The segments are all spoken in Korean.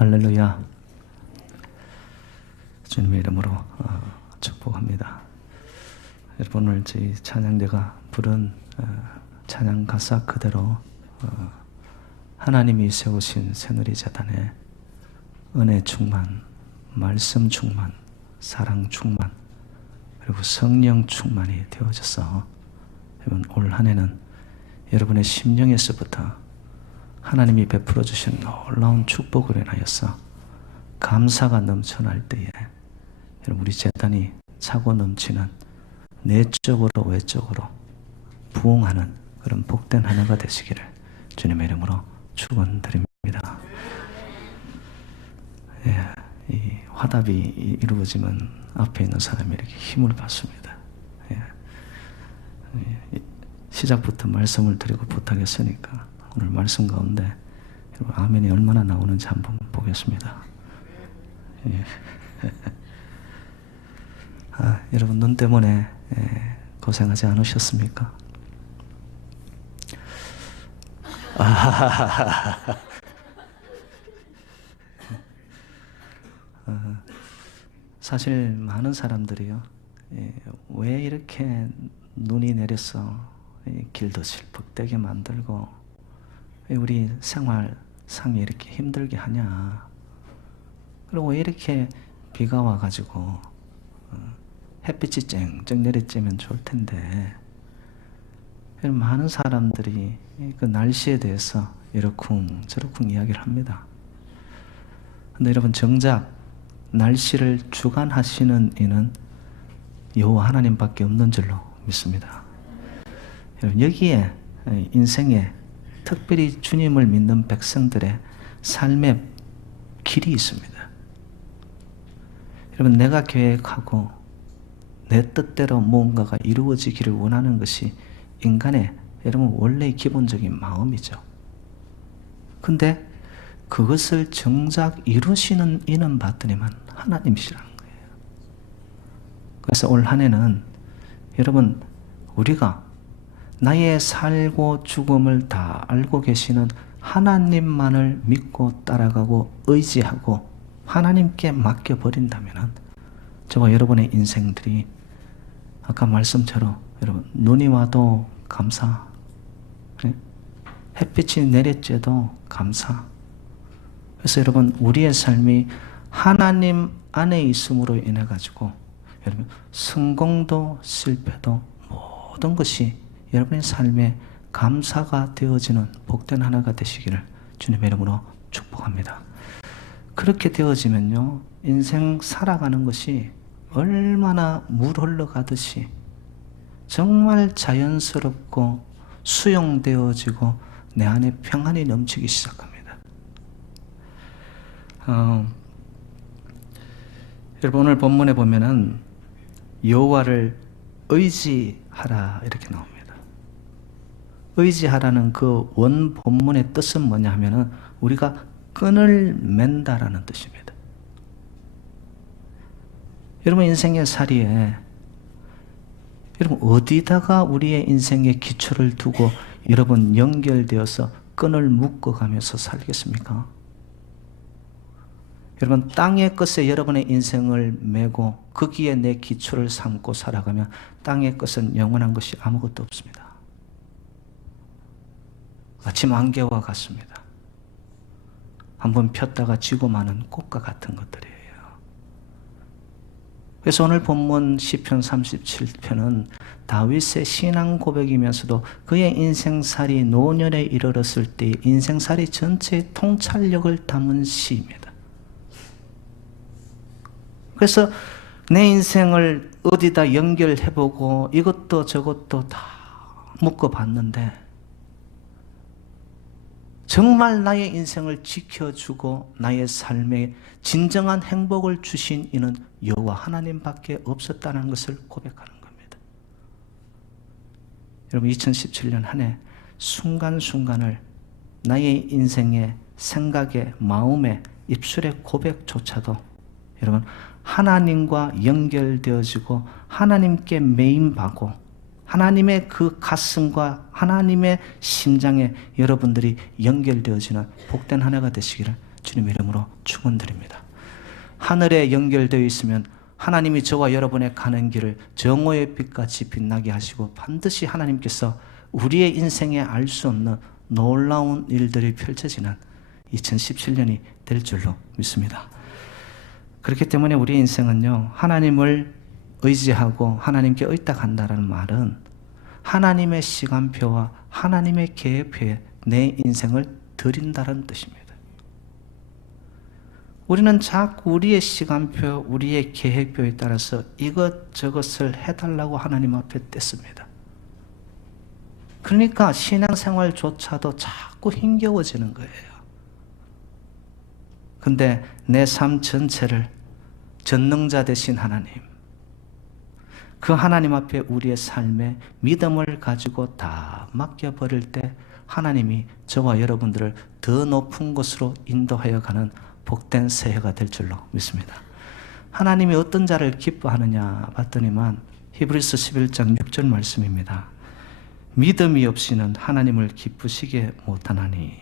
할렐루야. 주님의 이름으로 축복합니다. 여러분, 오늘 저희 찬양대가 부른 찬양 가사 그대로 하나님이 세우신 새누리 재단에 은혜 충만, 말씀 충만, 사랑 충만, 그리고 성령 충만이 되어져서 여러분, 올 한 해는 여러분의 심령에서부터 하나님이 베풀어 주신 놀라운 축복으로 인하여서 감사가 넘쳐날 때에 여러분, 우리 재단이 차고 넘치는 내적으로 외적으로 부흥하는 그런 복된 한 해가 되시기를 주님의 이름으로 축원드립니다. 이 화답이 이루어지면 앞에 있는 사람이 이렇게 힘을 받습니다. 시작부터 말씀을 드리고 부탁했으니까 오늘 말씀 가운데 여러분 아멘이 얼마나 나오는지 한번 보겠습니다. 여러분, 눈 때문에 고생하지 않으셨습니까? 사실 많은 사람들이요, 왜 이렇게 눈이 내려서 길도 실퍽되게 만들고 우리 생활상이 이렇게 힘들게 하냐, 그리고 왜 이렇게 비가 와가지고 햇빛이 쨍쨍 내리쬐면 좋을 텐데, 많은 사람들이 그 날씨에 대해서 이러쿵 저러쿵 이야기를 합니다. 근데 여러분, 정작 날씨를 주관하시는 이는 여호와 하나님밖에 없는 줄로 믿습니다. 여러분, 여기에 인생에 특별히 주님을 믿는 백성들의 삶의 길이 있습니다. 여러분, 내가 계획하고 내 뜻대로 무언가가 이루어지기를 원하는 것이 인간의 여러분 원래의 기본적인 마음이죠. 근데 그것을 정작 이루시는 이는 봤더니만 하나님이시라는 거예요. 그래서 올 한 해는 여러분, 우리가 나의 살고 죽음을 다 알고 계시는 하나님만을 믿고 따라가고 의지하고 하나님께 맡겨버린다면 저와 여러분의 인생들이 아까 말씀처럼 여러분, 눈이 와도 감사, 햇빛이 내리쬐도 감사. 그래서 여러분, 우리의 삶이 하나님 안에 있음으로 인해 가지고 여러분, 성공도 실패도 모든 것이 여러분의 삶에 감사가 되어지는 복된 하나가 되시기를 주님의 이름으로 축복합니다. 그렇게 되어지면요, 인생 살아가는 것이 얼마나 물 흘러가듯이 정말 자연스럽고 수용되어지고 내 안에 평안이 넘치기 시작합니다. 여러분, 오늘 본문에 보면은 여호와를 의지하라 이렇게 나옵니다. 의지하라는 그 원 본문의 뜻은 뭐냐 하면은 우리가 끈을 맨다라는 뜻입니다. 여러분, 인생의 살이에 여러분 어디다가 우리의 인생의 기초를 두고 여러분 연결되어서 끈을 묶어가면서 살겠습니까? 여러분, 땅의 것에 여러분의 인생을 메고 거기에 내 기초를 삼고 살아가면 땅의 것은 영원한 것이 아무것도 없습니다. 아침 안개와 같습니다. 한번 폈다가 지고 마는 꽃과 같은 것들이에요. 그래서 오늘 본문 시편 37편은 다윗의 신앙 고백이면서도 그의 인생살이 노년에 이르렀을 때 인생살이 전체의 통찰력을 담은 시입니다. 그래서 내 인생을 어디다 연결해보고 이것도 저것도 다 묶어봤는데 정말 나의 인생을 지켜주고 나의 삶에 진정한 행복을 주신 이는 여호와 하나님밖에 없었다는 것을 고백하는 겁니다. 여러분, 2017년 한 해 순간순간을 나의 인생의 생각에 마음에 입술의 고백조차도 여러분 하나님과 연결되어지고 하나님께 매임받고 하나님의 그 가슴과 하나님의 심장에 여러분들이 연결되어지는 복된 한 해가 되시기를 주님 이름으로 축원드립니다. 하늘에 연결되어 있으면 하나님이 저와 여러분의 가는 길을 정오의 빛같이 빛나게 하시고 반드시 하나님께서 우리의 인생에 알 수 없는 놀라운 일들이 펼쳐지는 2017년이 될 줄로 믿습니다. 그렇기 때문에 우리 인생은요, 하나님을 의지하고 하나님께 의탁한다는 말은 하나님의 시간표와 하나님의 계획표에 내 인생을 드린다는 뜻입니다. 우리는 자꾸 우리의 시간표, 우리의 계획표에 따라서 이것저것을 해달라고 하나님 앞에 뗐습니다. 그러니까 신앙생활조차도 자꾸 힘겨워지는 거예요. 근데 내 삶 전체를 전능자 되신 하나님, 그 하나님 앞에 우리의 삶에 믿음을 가지고 다 맡겨버릴 때 하나님이 저와 여러분들을 더 높은 곳으로 인도하여 가는 복된 새해가 될 줄로 믿습니다. 하나님이 어떤 자를 기뻐하느냐 봤더니만 히브리서 11장 6절 말씀입니다. 믿음이 없이는 하나님을 기쁘시게 못하나니.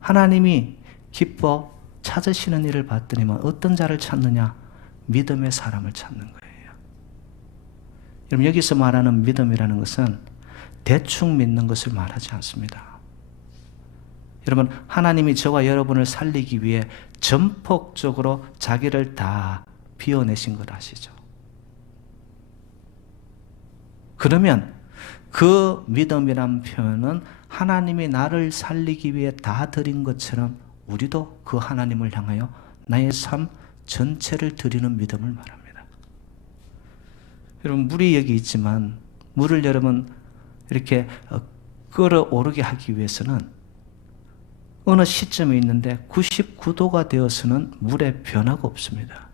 하나님이 기뻐 찾으시는 일을 봤더니만 어떤 자를 찾느냐? 믿음의 사람을 찾는 거예요. 여러분, 여기서 말하는 믿음이라는 것은 대충 믿는 것을 말하지 않습니다. 여러분, 하나님이 저와 여러분을 살리기 위해 전폭적으로 자기를 다 비워내신 걸 아시죠? 그러면 그 믿음이란 표현은 하나님이 나를 살리기 위해 다 드린 것처럼 우리도 그 하나님을 향하여 나의 삶 전체를 드리는 믿음을 말합니다. 여러분, 물이 여기 있지만 물을 여러분 이렇게 끓어오르게 하기 위해서는 어느 시점이 있는데 99도가 되어서는 물에 변화가 없습니다.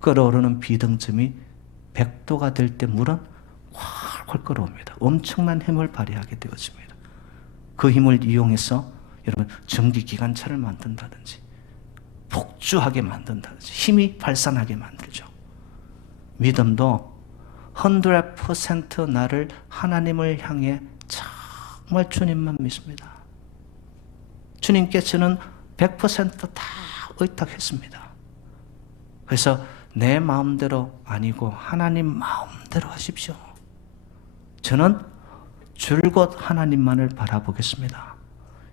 끓어오르는 비등점이 100도가 될 때 물은 훨훨 끓어옵니다. 엄청난 힘을 발휘하게 되어집니다. 그 힘을 이용해서 여러분 전기기관차를 만든다든지 폭주하게 만든다든지 힘이 발산하게 만들죠. 믿음도 100% 나를 하나님을 향해 정말 주님만 믿습니다. 주님께서는 100%다 의탁했습니다. 그래서 내 마음대로 아니고 하나님 마음대로 하십시오. 저는 줄곧 하나님만을 바라보겠습니다.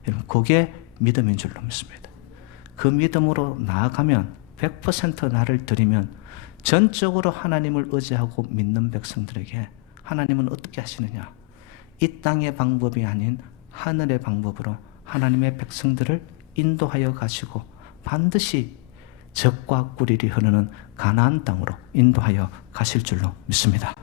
여러분, 그게 믿음인 줄로 믿습니다. 그 믿음으로 나아가면 100% 나를 드리면 전적으로 하나님을 의지하고 믿는 백성들에게 하나님은 어떻게 하시느냐? 이 땅의 방법이 아닌 하늘의 방법으로 하나님의 백성들을 인도하여 가시고 반드시 젖과 꿀이 흐르는 가나안 땅으로 인도하여 가실 줄로 믿습니다.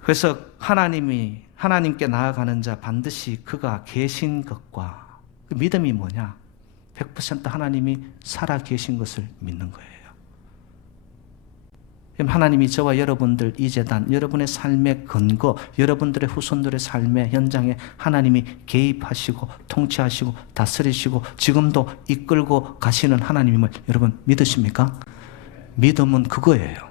그래서 하나님께 나아가는 자 반드시 그가 계신 것과 그 믿음이 뭐냐? 100% 하나님이 살아 계신 것을 믿는 거예요. 하나님이 저와 여러분들 이 재단, 여러분의 삶의 근거, 여러분들의 후손들의 삶의 현장에 하나님이 개입하시고 통치하시고 다스리시고 지금도 이끌고 가시는 하나님임을 여러분 믿으십니까? 믿음은 그거예요.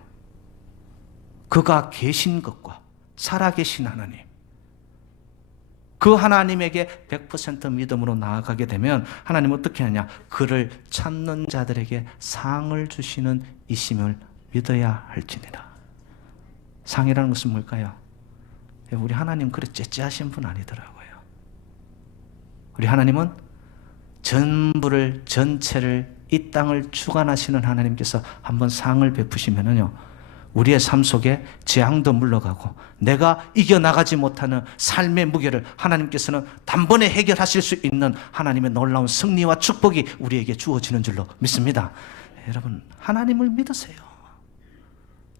그가 계신 것과 살아계신 하나님, 그 하나님에게 100% 믿음으로 나아가게 되면 하나님은 어떻게 하냐? 그를 찾는 자들에게 상을 주시는 이심을 믿어야 할지니라. 상이라는 것은 뭘까요? 우리 하나님 그래 째째하신 분 아니더라고요. 우리 하나님은 전부를, 전체를, 이 땅을 주관하시는 하나님께서 한번 상을 베푸시면은요, 우리의 삶 속에 재앙도 물러가고 내가 이겨나가지 못하는 삶의 무게를 하나님께서는 단번에 해결하실 수 있는 하나님의 놀라운 승리와 축복이 우리에게 주어지는 줄로 믿습니다. 여러분, 하나님을 믿으세요.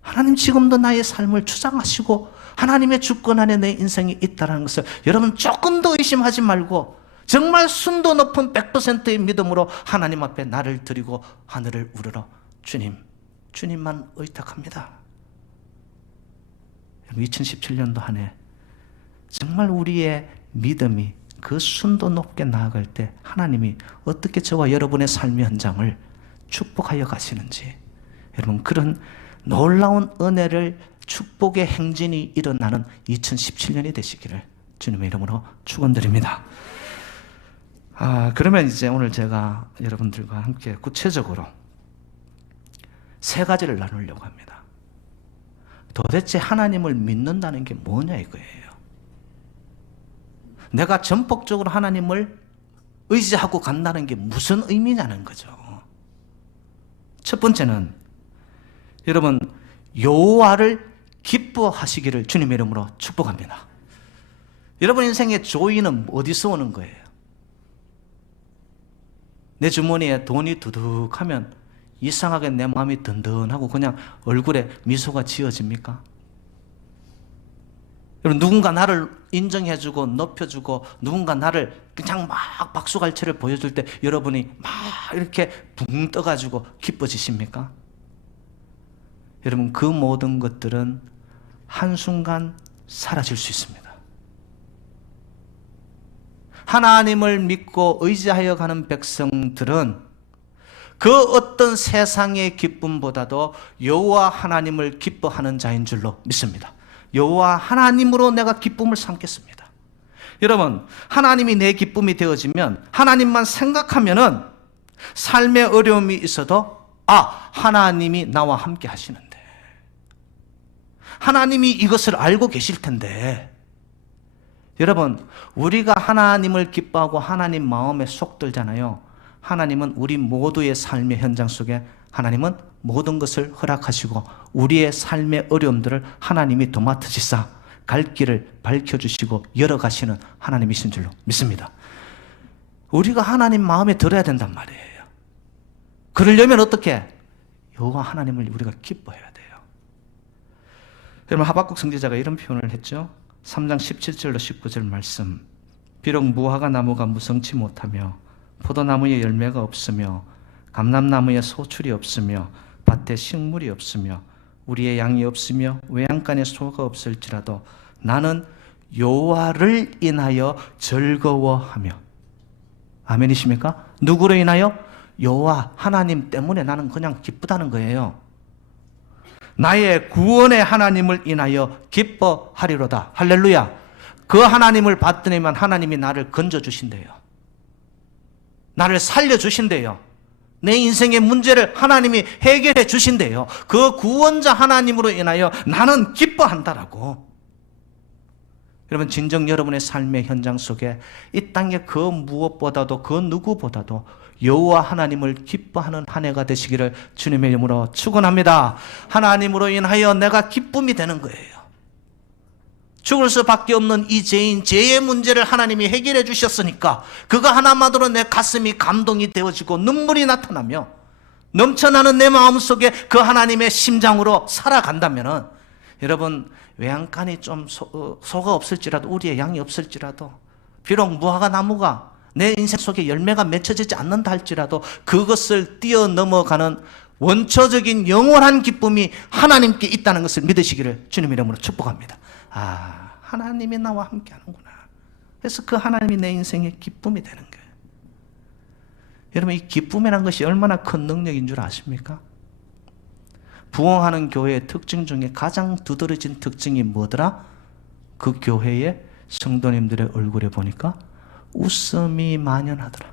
하나님 지금도 나의 삶을 주장하시고 하나님의 주권 안에 내 인생이 있다는 것을 여러분 조금도 의심하지 말고 정말 순도 높은 100%의 믿음으로 하나님 앞에 나를 드리고 하늘을 우러러 주님만 의탁합니다. 2017년도 한 해 정말 우리의 믿음이 그 순도 높게 나아갈 때 하나님이 어떻게 저와 여러분의 삶의 현장을 축복하여 가시는지, 여러분 그런 놀라운 은혜를, 축복의 행진이 일어나는 2017년이 되시기를 주님의 이름으로 축원드립니다. 그러면 이제 오늘 제가 여러분들과 함께 구체적으로 세 가지를 나누려고 합니다. 도대체 하나님을 믿는다는 게 뭐냐 이거예요. 내가 전폭적으로 하나님을 의지하고 간다는 게 무슨 의미냐는 거죠. 첫 번째는 여러분 여호와를 기뻐하시기를 주님의 이름으로 축복합니다. 여러분 인생의 조이는 어디서 오는 거예요? 내 주머니에 돈이 두둑하면 이상하게 내 마음이 든든하고 그냥 얼굴에 미소가 지어집니까? 여러분 누군가 나를 인정해주고 높여주고 누군가 나를 그냥 막 박수갈채를 보여줄 때 여러분이 막 이렇게 붕 떠가지고 기뻐지십니까? 여러분 그 모든 것들은 한순간 사라질 수 있습니다. 하나님을 믿고 의지하여 가는 백성들은 그 어떤 세상의 기쁨보다도 여호와 하나님을 기뻐하는 자인 줄로 믿습니다. 여호와 하나님으로 내가 기쁨을 삼겠습니다. 여러분 하나님이 내 기쁨이 되어지면 하나님만 생각하면은 삶의 어려움이 있어도 하나님이 나와 함께 하시는데 하나님이 이것을 알고 계실 텐데 여러분 우리가 하나님을 기뻐하고 하나님 마음에 속 들잖아요. 하나님은 우리 모두의 삶의 현장 속에 하나님은 모든 것을 허락하시고 우리의 삶의 어려움들을 하나님이 도맡으시사 갈 길을 밝혀주시고 열어가시는 하나님이신 줄로 믿습니다. 우리가 하나님 마음에 들어야 된단 말이에요. 그러려면 어떻게? 여호와 하나님을 우리가 기뻐해야 돼요. 여러분 하박국 선지자가 이런 표현을 했죠. 3장 17절로 19절 말씀. 비록 무화과 나무가 무성치 못하며 포도나무에 열매가 없으며 감람나무에 소출이 없으며 밭에 식물이 없으며 우리의 양이 없으며 외양간에 소가 없을지라도 나는 여호와를 인하여 즐거워하며. 아멘이십니까? 누구로 인하여? 여호와 하나님 때문에 나는 그냥 기쁘다는 거예요. 나의 구원의 하나님을 인하여 기뻐하리로다. 할렐루야. 그 하나님을 받더니만 하나님이 나를 건져주신대요. 나를 살려주신대요. 내 인생의 문제를 하나님이 해결해 주신대요. 그 구원자 하나님으로 인하여 나는 기뻐한다라고. 여러분 진정 여러분의 삶의 현장 속에 이 땅의 그 무엇보다도 그 누구보다도 여호와 하나님을 기뻐하는 한 해가 되시기를 주님의 이름으로 축원합니다. 하나님으로 인하여 내가 기쁨이 되는 거예요. 죽을 수밖에 없는 이 죄인, 죄의 문제를 하나님이 해결해 주셨으니까 그거 하나만으로 내 가슴이 감동이 되어지고 눈물이 나타나며 넘쳐나는 내 마음속에 그 하나님의 심장으로 살아간다면은 여러분 외양간이 좀 소가 없을지라도 우리의 양이 없을지라도 비록 무화과 나무가 내 인생 속에 열매가 맺혀지지 않는다 할지라도 그것을 뛰어넘어가는 원초적인 영원한 기쁨이 하나님께 있다는 것을 믿으시기를 주님의 이름으로 축복합니다. 하나님이 나와 함께 하는구나. 그래서 그 하나님이 내 인생의 기쁨이 되는 거예요. 여러분 이 기쁨이라는 것이 얼마나 큰 능력인 줄 아십니까? 부흥하는 교회의 특징 중에 가장 두드러진 특징이 뭐더라? 그 교회의 성도님들의 얼굴에 보니까 웃음이 만연하더라.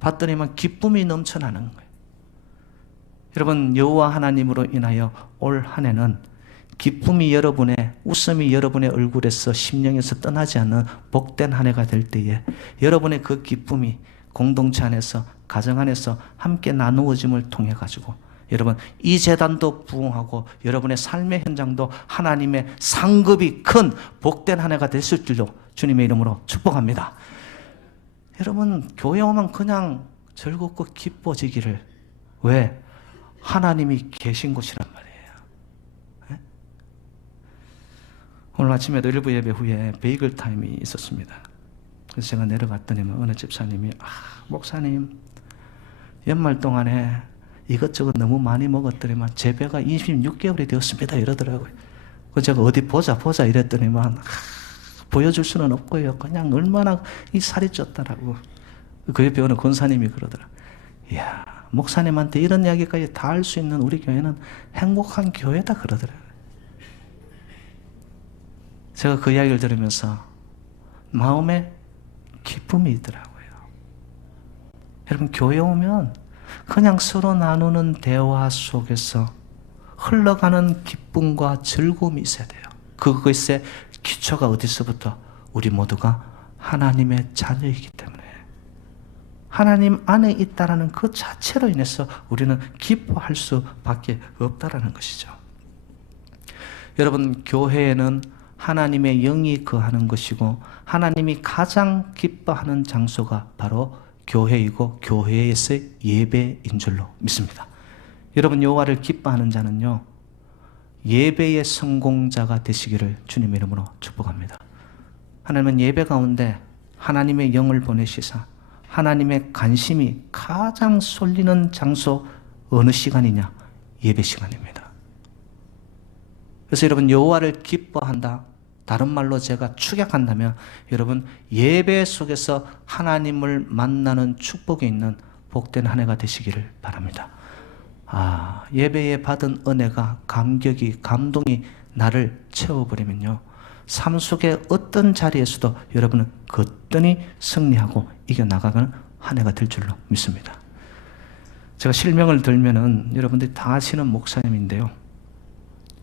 봤더니만 기쁨이 넘쳐나는 거예요. 여러분 여호와 하나님으로 인하여 올 한 해는 기쁨이 여러분의 웃음이 여러분의 얼굴에서 심령에서 떠나지 않는 복된 한 해가 될 때에 여러분의 그 기쁨이 공동체 안에서 가정 안에서 함께 나누어짐을 통해 가지고 여러분 이 재단도 부흥하고 여러분의 삶의 현장도 하나님의 상급이 큰 복된 한 해가 됐을 줄로 주님의 이름으로 축복합니다. 여러분 교회 오면 그냥 즐겁고 기뻐지기를. 왜? 하나님이 계신 곳이란 말이에요. 네? 오늘 아침에도 일부 예배 후에 베이글 타임이 있었습니다. 그래서 제가 내려갔더니 어느 집사님이 목사님 연말 동안에 이것저것 너무 많이 먹었더니만 제 배가 26개월이 되었습니다 이러더라고요. 그래서 제가 어디 보자 이랬더니만 보여줄 수는 없고요. 그냥 얼마나 이 살이 쪘다라고 그 옆에 어느 권사님이 그러더라. 이야 목사님한테 이런 이야기까지 다 할 수 있는 우리 교회는 행복한 교회다 그러더라고요. 제가 그 이야기를 들으면서 마음에 기쁨이 있더라고요. 여러분, 교회 오면 그냥 서로 나누는 대화 속에서 흘러가는 기쁨과 즐거움이 있어야 돼요. 그것의 기초가 어디서부터? 우리 모두가 하나님의 자녀이기 때문에, 하나님 안에 있다라는 그 자체로 인해서 우리는 기뻐할 수밖에 없다라는 것이죠. 여러분, 교회에는 하나님의 영이 거하는 것이고 하나님이 가장 기뻐하는 장소가 바로 교회이고 교회에서의 예배인 줄로 믿습니다. 여러분, 여호와를 기뻐하는 자는요, 예배의 성공자가 되시기를 주님의 이름으로 축복합니다. 하나님은 예배 가운데 하나님의 영을 보내시사 하나님의 관심이 가장 쏠리는 장소, 어느 시간이냐? 예배 시간입니다. 그래서 여러분, 여호와를 기뻐한다, 다른 말로 제가 축약한다면 여러분, 예배 속에서 하나님을 만나는 축복이 있는 복된 한 해가 되시기를 바랍니다. 예배에 받은 은혜가, 감격이, 감동이 나를 채워버리면요, 삶 속의 어떤 자리에서도 여러분은 거뜬히 승리하고 이겨나가는 한 해가 될 줄로 믿습니다. 제가 실명을 들면은 여러분들이 다 아시는 목사님인데요,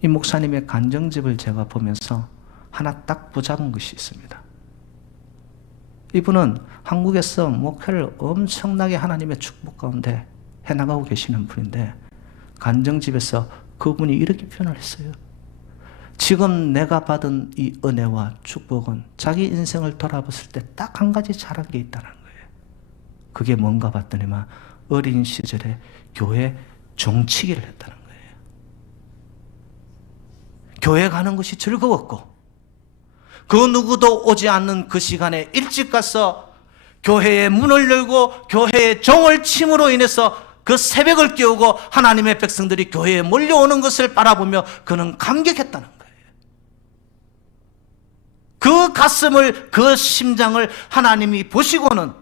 이 목사님의 간증집을 제가 보면서 하나 딱 붙잡은 것이 있습니다. 이분은 한국에서 목회를 엄청나게 하나님의 축복 가운데 해나가고 계시는 분인데, 간증집에서 그분이 이렇게 표현을 했어요. 지금 내가 받은 이 은혜와 축복은 자기 인생을 돌아봤을 때 딱 한 가지 잘한 게 있다는 거예요. 그게 뭔가 봤더니만 어린 시절에 교회 종치기를 했다는 거예요. 교회 가는 것이 즐거웠고, 그 누구도 오지 않는 그 시간에 일찍 가서 교회의 문을 열고 교회의 종을 침으로 인해서 그 새벽을 깨우고 하나님의 백성들이 교회에 몰려오는 것을 바라보며 그는 감격했다는 거예요. 그 가슴을, 그 심장을 하나님이 보시고는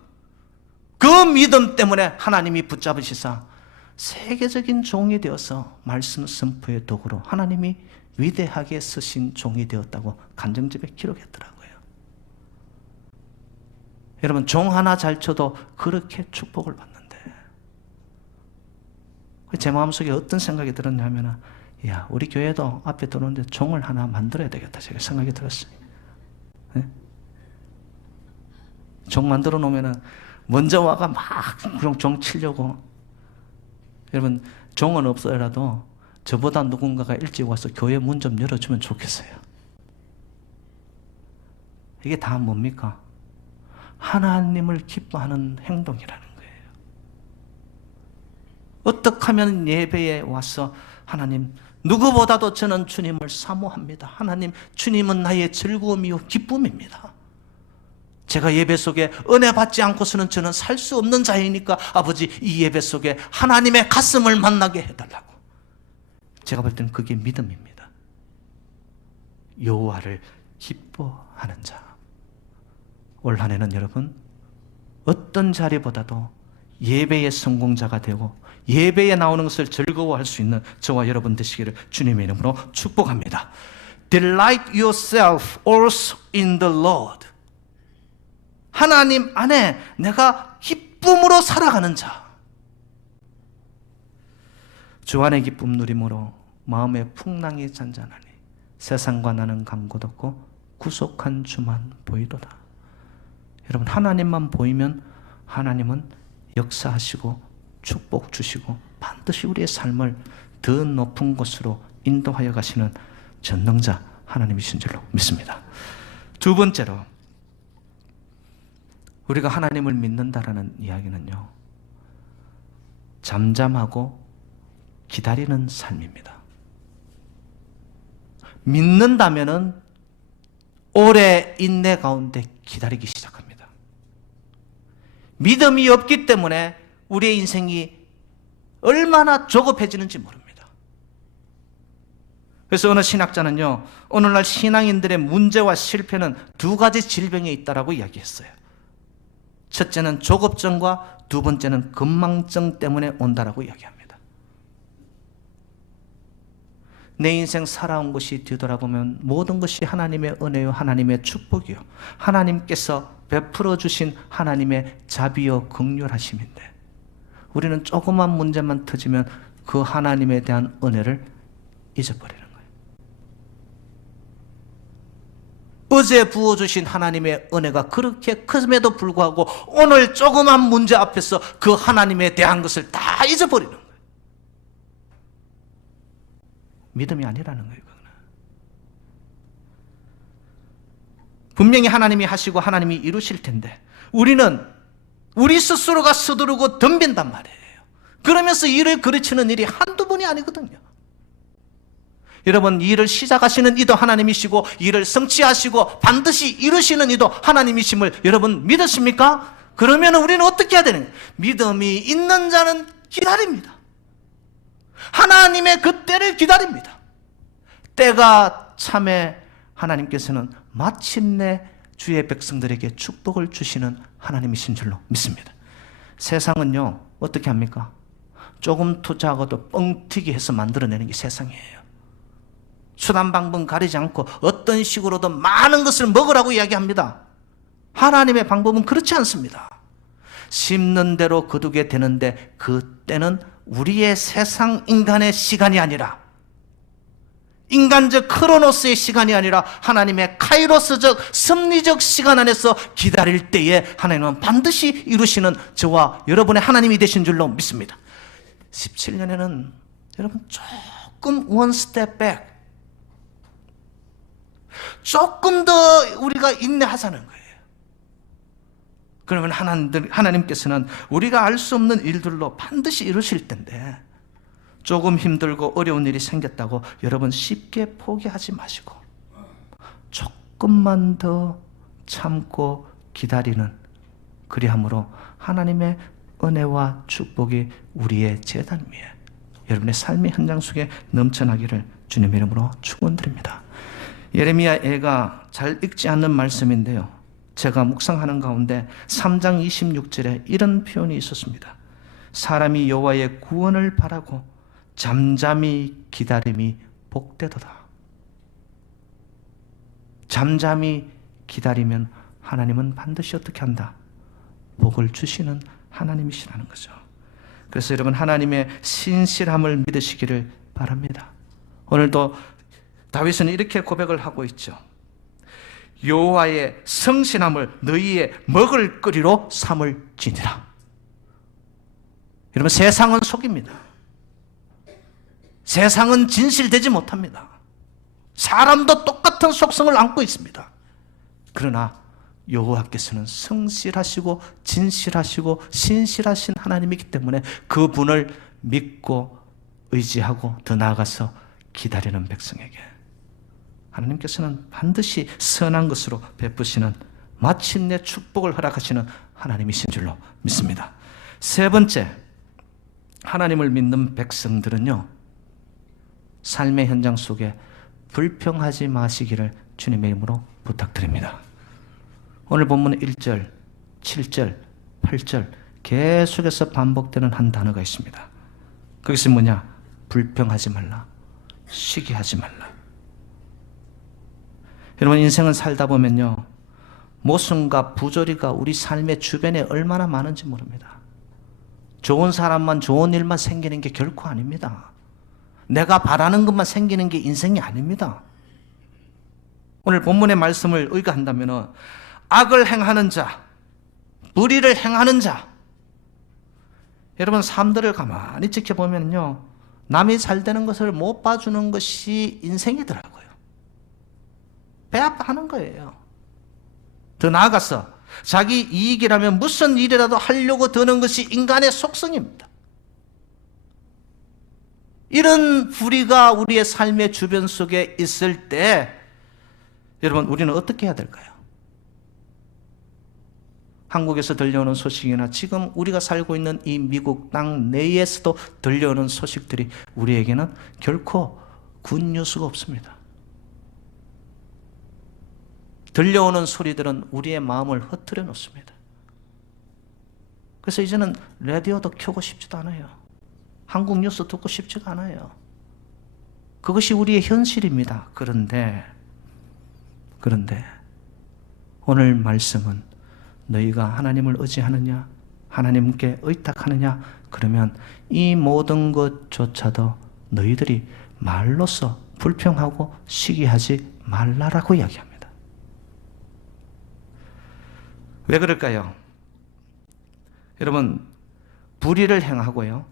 그 믿음 때문에 하나님이 붙잡으시사 세계적인 종이 되어서 말씀 선포의 도구로 하나님이 위대하게 쓰신 종이 되었다고 간증집에 기록했더라고요. 여러분, 종 하나 잘 쳐도 그렇게 축복을 받는데, 제 마음속에 어떤 생각이 들었냐면, 우리 교회도 앞에 들어오는데 종을 하나 만들어야 되겠다 제가 생각이 들었어요. 네? 종 만들어 놓으면 먼저 와가 막 종 치려고. 여러분, 종은 없어라도 저보다 누군가가 일찍 와서 교회 문 좀 열어주면 좋겠어요. 이게 다 뭡니까? 하나님을 기뻐하는 행동이라는 거예요. 어떻게 하면 예배에 와서 하나님, 누구보다도 저는 주님을 사모합니다. 하나님, 주님은 나의 즐거움이요 기쁨입니다. 제가 예배 속에 은혜 받지 않고서는 저는 살 수 없는 자이니까 아버지, 이 예배 속에 하나님의 가슴을 만나게 해달라고. 제가 볼 때는 그게 믿음입니다. 여호와를 기뻐하는 자. 올 한 해는 여러분, 어떤 자리보다도 예배의 성공자가 되고 예배에 나오는 것을 즐거워할 수 있는 저와 여러분 되시기를 주님의 이름으로 축복합니다. Delight yourself also in the Lord. 하나님 안에 내가 기쁨으로 살아가는 자. 주 안의 기쁨 누림으로 마음의 풍랑이 잔잔하니 세상과 나는 감 곧 없고 구속한 주만 보이도다. 여러분, 하나님만 보이면 하나님은 역사하시고 축복 주시고 반드시 우리의 삶을 더 높은 곳으로 인도하여 가시는 전능자 하나님이신 줄로 믿습니다. 두 번째로, 우리가 하나님을 믿는다라는 이야기는요, 잠잠하고 기다리는 삶입니다. 믿는다면은 오래 인내 가운데 기다리기 시작합니다. 믿음이 없기 때문에 우리의 인생이 얼마나 조급해지는지 모릅니다. 그래서 어느 신학자는요, 오늘날 신앙인들의 문제와 실패는 두 가지 질병에 있다라고 이야기했어요. 첫째는 조급증과 두 번째는 건망증 때문에 온다라고 이야기합니다. 내 인생 살아온 것이 뒤돌아보면 모든 것이 하나님의 은혜요, 하나님의 축복이요, 하나님께서 베풀어 주신 하나님의 자비요 긍휼하심인데, 우리는 조그만 문제만 터지면 그 하나님에 대한 은혜를 잊어버리는 거예요. 어제 부어주신 하나님의 은혜가 그렇게 큼에도 불구하고 오늘 조그만 문제 앞에서 그 하나님에 대한 것을 다 잊어버리는 거예요. 믿음이 아니라는 거예요. 그거는. 분명히 하나님이 하시고 하나님이 이루실 텐데 우리는 우리 스스로가 서두르고 덤빈단 말이에요. 그러면서 일을 그르치는 일이 한두 번이 아니거든요. 여러분, 일을 시작하시는 이도 하나님이시고 일을 성취하시고 반드시 이루시는 이도 하나님이심을 여러분 믿으십니까? 그러면 우리는 어떻게 해야 되는 거예요? 믿음이 있는 자는 기다립니다. 하나님의 그 때를 기다립니다. 때가 참에 하나님께서는 마침내 주의 백성들에게 축복을 주시는 하나님이신 줄로 믿습니다. 세상은요, 어떻게 합니까? 조금 투자하고도 뻥튀기 해서 만들어내는 게 세상이에요. 수단 방법 가리지 않고 어떤 식으로도 많은 것을 먹으라고 이야기합니다. 하나님의 방법은 그렇지 않습니다. 심는 대로 거두게 되는데 그 때는 우리의 세상 인간의 시간이 아니라, 인간적 크로노스의 시간이 아니라 하나님의 카이로스적 섭리적 시간 안에서 기다릴 때에 하나님은 반드시 이루시는 저와 여러분의 하나님이 되신 줄로 믿습니다. 17년에는 여러분 조금 one step back, 조금 더 우리가 인내하자는 거예요. 그러면 하나님께서는 우리가 알 수 없는 일들로 반드시 이루실 텐데, 조금 힘들고 어려운 일이 생겼다고 여러분 쉽게 포기하지 마시고 조금만 더 참고 기다리는, 그리함으로 하나님의 은혜와 축복이 우리의 재단 위에, 여러분의 삶의 현장 속에 넘쳐나기를 주님의 이름으로 축원드립니다. 예레미야 애가 잘 읽지 않는 말씀인데요, 제가 묵상하는 가운데 3장 26절에 이런 표현이 있었습니다. 사람이 여호와의 구원을 바라고 잠잠히 기다림이 복되도다. 잠잠히 기다리면 하나님은 반드시 어떻게 한다? 복을 주시는 하나님이시라는 거죠. 그래서 여러분, 하나님의 신실함을 믿으시기를 바랍니다. 오늘도 다윗은 이렇게 고백을 하고 있죠. 여호와의 성실함을 너희의 먹을거리로 삼을지니라. 여러분, 세상은 속입니다. 세상은 진실되지 못합니다. 사람도 똑같은 속성을 안고 있습니다. 그러나 여호와께서는 성실하시고 진실하시고 신실하신 하나님이기 때문에 그분을 믿고 의지하고 더 나아가서 기다리는 백성에게 하나님께서는 반드시 선한 것으로 베푸시는, 마침내 축복을 허락하시는 하나님이신 줄로 믿습니다. 세 번째, 하나님을 믿는 백성들은요, 삶의 현장 속에 불평하지 마시기를 주님의 이름으로 부탁드립니다. 오늘 본문 1절, 7절, 8절 계속해서 반복되는 한 단어가 있습니다. 그것이 뭐냐? 불평하지 말라, 시기하지 말라. 여러분, 인생은 살다 보면요, 모순과 부조리가 우리 삶의 주변에 얼마나 많은지 모릅니다. 좋은 사람만, 좋은 일만 생기는 게 결코 아닙니다. 내가 바라는 것만 생기는 게 인생이 아닙니다. 오늘 본문의 말씀을 의거한다면 악을 행하는 자, 불의를 행하는 자, 여러분 삶들을 가만히 지켜보면요, 남이 잘 되는 것을 못 봐주는 것이 인생이더라고요. 배 아파하는 거예요. 더 나아가서 자기 이익이라면 무슨 일이라도 하려고 드는 것이 인간의 속성입니다. 이런 불의가 우리의 삶의 주변 속에 있을 때 여러분, 우리는 어떻게 해야 될까요? 한국에서 들려오는 소식이나 지금 우리가 살고 있는 이 미국 땅 내에서도 들려오는 소식들이 우리에게는 결코 굿뉴스가 없습니다. 들려오는 소리들은 우리의 마음을 흐트려 놓습니다. 그래서 이제는 라디오도 켜고 싶지도 않아요. 한국 뉴스 듣고 싶지가 않아요. 그것이 우리의 현실입니다. 그런데 오늘 말씀은 너희가 하나님을 의지하느냐, 하나님께 의탁하느냐, 그러면 이 모든 것조차도 너희들이 말로써 불평하고 시기하지 말라라고 이야기합니다. 왜 그럴까요? 여러분, 불의를 행하고요,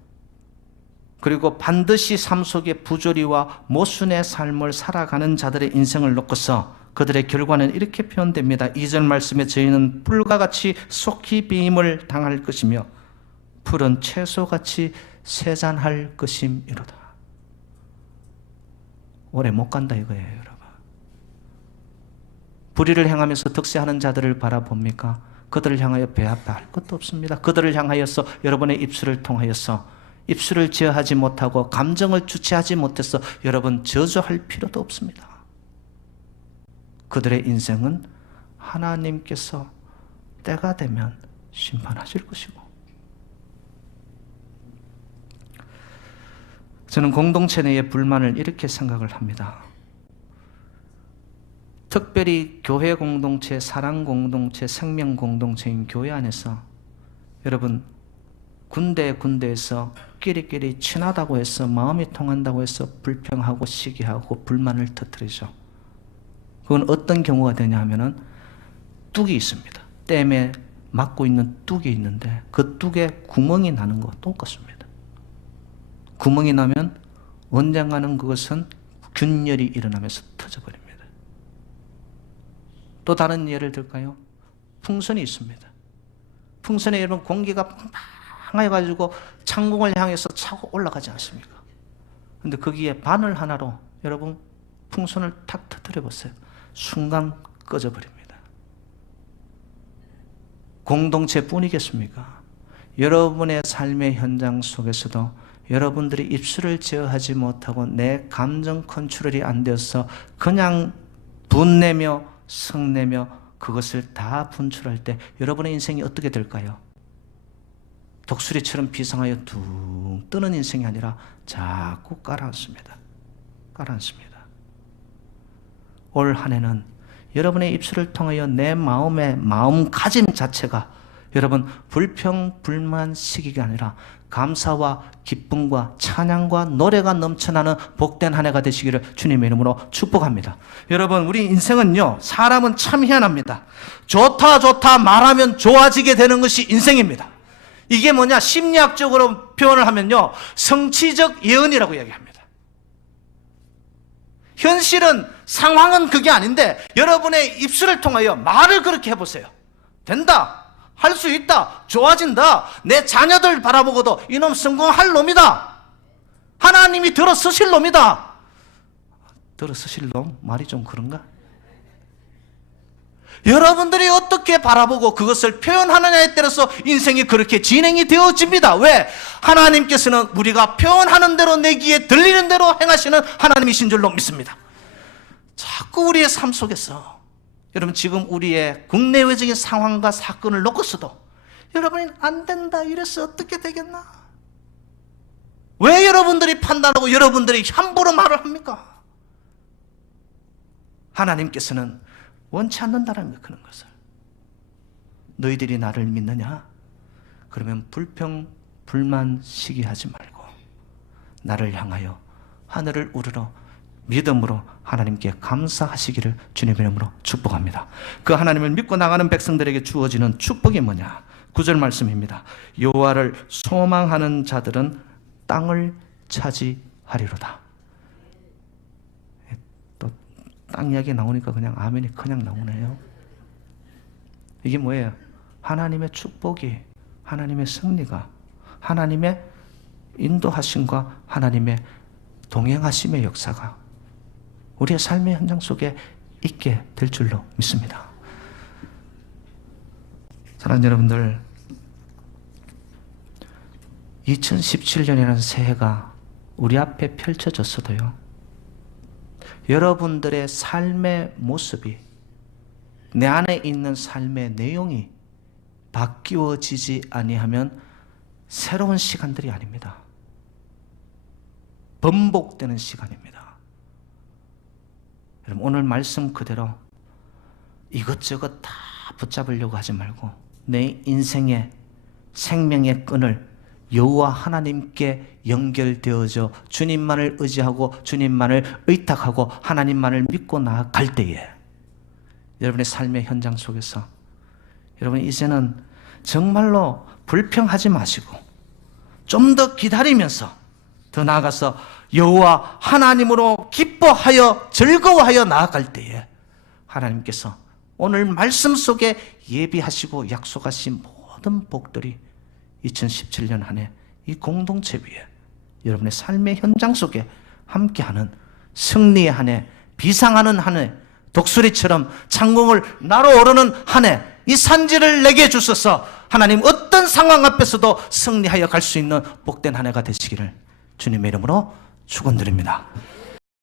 그리고 반드시 삶 속에 부조리와 모순의 삶을 살아가는 자들의 인생을 놓고서 그들의 결과는 이렇게 표현됩니다. 2절 말씀에 저희는 불과 같이 속히 비임을 당할 것이며 풀은 채소같이 세잔할 것임이로다. 오래 못 간다 이거예요, 여러분. 불의를 행하면서 득세하는 자들을 바라봅니까? 그들을 향하여 배아파할 것도 없습니다. 그들을 향하여서 여러분의 입술을 통하여서 입술을 제어하지 못하고 감정을 주체하지 못해서 여러분 저주할 필요도 없습니다. 그들의 인생은 하나님께서 때가 되면 심판하실 것이고, 저는 공동체 내의 불만을 이렇게 생각을 합니다. 특별히 교회 공동체, 사랑 공동체, 생명 공동체인 교회 안에서 여러분 군데에서 끼리끼리 친하다고 해서 마음이 통한다고 해서 불평하고 시기하고 불만을 터뜨리죠. 그건 어떤 경우가 되냐 하면은 뚝이 있습니다. 댐에 막고 있는 뚝이 있는데 그 뚝에 구멍이 나는 것과 똑같습니다. 구멍이 나면 언젠가는 그것은 균열이 일어나면서 터져버립니다. 또 다른 예를 들까요? 풍선이 있습니다. 풍선에 여러분 공기가 팡팡해가지고 창공을 향해서 차고 올라가지 않습니까? 근데 거기에 바늘 하나로 여러분 풍선을 탁 터뜨려 보세요. 순간 꺼져버립니다. 공동체뿐이겠습니까? 여러분의 삶의 현장 속에서도 여러분들이 입술을 제어하지 못하고 내 감정 컨트롤이 안 되어서 그냥 분내며 성내며 그것을 다 분출할 때 여러분의 인생이 어떻게 될까요? 독수리처럼 비상하여 둥 뜨는 인생이 아니라 자꾸 가라앉습니다. 가라앉습니다. 올 한 해는 여러분의 입술을 통하여 내 마음의 마음가짐 자체가 여러분 불평, 불만, 시기가 아니라 감사와 기쁨과 찬양과 노래가 넘쳐나는 복된 한 해가 되시기를 주님의 이름으로 축복합니다. 여러분, 우리 인생은요, 사람은 참 희한합니다. 좋다 말하면 좋아지게 되는 것이 인생입니다. 이게 뭐냐, 심리학적으로 표현을 하면요, 성취적 예언이라고 이야기합니다. 현실은, 상황은 그게 아닌데 여러분의 입술을 통하여 말을 그렇게 해보세요. 된다, 할 수 있다, 좋아진다, 내 자녀들 바라보고도 이놈 성공할 놈이다, 하나님이 들어서실 놈이다. 들어서실 놈? 말이 좀 그런가? 여러분들이 어떻게 바라보고 그것을 표현하느냐에 따라서 인생이 그렇게 진행이 되어집니다. 왜? 하나님께서는 우리가 표현하는 대로 내 귀에 들리는 대로 행하시는 하나님이신 줄로 믿습니다. 자꾸 우리의 삶 속에서 여러분 지금 우리의 국내외적인 상황과 사건을 놓고서도 여러분이 안 된다 이래서 어떻게 되겠나? 왜 여러분들이 판단하고 여러분들이 함부로 말을 합니까? 하나님께서는 원치 않는다는 그런 것을. 너희들이 나를 믿느냐? 그러면 불평, 불만, 시기하지 말고 나를 향하여 하늘을 우러러 믿음으로 하나님께 감사하시기를 주님의 이름으로 축복합니다. 그 하나님을 믿고 나가는 백성들에게 주어지는 축복이 뭐냐? 9절 말씀입니다. 여호와를 소망하는 자들은 땅을 차지하리로다. 또 땅 이야기 나오니까 그냥 아멘이 그냥 나오네요. 이게 뭐예요? 하나님의 축복이, 하나님의 승리가, 하나님의 인도하심과 하나님의 동행하심의 역사가 우리의 삶의 현장 속에 있게 될 줄로 믿습니다. 사랑하는 여러분들, 2017년이라는 새해가 우리 앞에 펼쳐졌어도요, 여러분들의 삶의 모습이, 내 안에 있는 삶의 내용이 바뀌어지지 아니하면 새로운 시간들이 아닙니다. 번복되는 시간입니다. 여러분, 오늘 말씀 그대로 이것저것 다 붙잡으려고 하지 말고 내 인생의 생명의 끈을 여호와 하나님께 연결되어져 주님만을 의지하고 주님만을 의탁하고 하나님만을 믿고 나아갈 때에 여러분의 삶의 현장 속에서 여러분 이제는 정말로 불평하지 마시고 좀 더 기다리면서 더 나아가서 여호와 하나님으로 기뻐하여 즐거워하여 나아갈 때에 하나님께서 오늘 말씀 속에 예비하시고 약속하신 모든 복들이 2017년 한 해 이 공동체 위에 여러분의 삶의 현장 속에 함께하는 승리의 한 해, 비상하는 한 해, 독수리처럼 창공을 날아오르는 한 해, 이 산지를 내게 주소서. 하나님 어떤 상황 앞에서도 승리하여 갈 수 있는 복된 한 해가 되시기를 주님의 이름으로 축원드립니다.